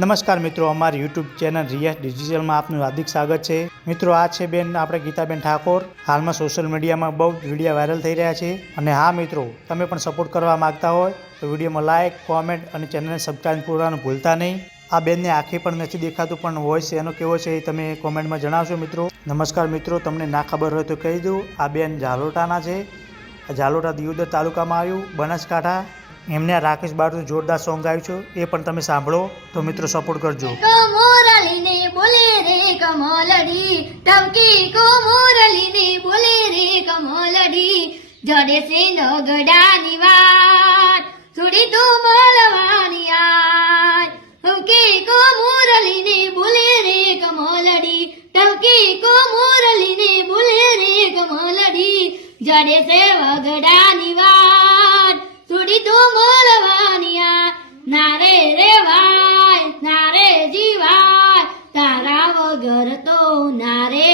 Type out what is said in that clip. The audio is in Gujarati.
નમસ્કાર મિત્રો, અમારી યુટ્યુબ ચેનલ રિયા ડિજિટલમાં આપનું હાર્દિક સ્વાગત છે. મિત્રો, આ છે બેન, આપણે ગીતાબેન ઠાકોર. હાલમાં સોશિયલ મીડિયામાં બહુ જ વીડિયો વાયરલ થઈ રહ્યા છે. અને હા મિત્રો, તમે પણ સપોર્ટ કરવા માંગતા હોય, તો વિડીયોમાં લાઇક કોમેન્ટ અને ચેનલને સબસ્ક્રાઈબ કરવાનું ભૂલતા નહીં. આ બેનને આંખે પણ નથી દેખાતું, પણ વોઇસ એનો કેવો છે એ તમે કોમેન્ટમાં જણાવશો મિત્રો. નમસ્કાર મિત્રો, તમને ના ખબર હોય તો કહી દઉં. આ બેન ઝાલોટાના છે. આ ઝાલોટા દિયોદર તાલુકામાં આવ્યું, બનાસકાંઠા. એમને રાકેશ બારનું જોરદાર સોંગ ગાયું છે. એ પણ તમે સાંભળો, તો મિત્રો સપોર્ટ કરજો. બોલે રે કમલડી કો મોરલીને બોલે રે કમલડી, જડે સે નગડાની વાત છોડી તું ટમકી કોમોરલીને બોલે રે કમલડી કો મોરલીને બોલે રે કમલડી, જડે સે વગડાની વગર તો ના રે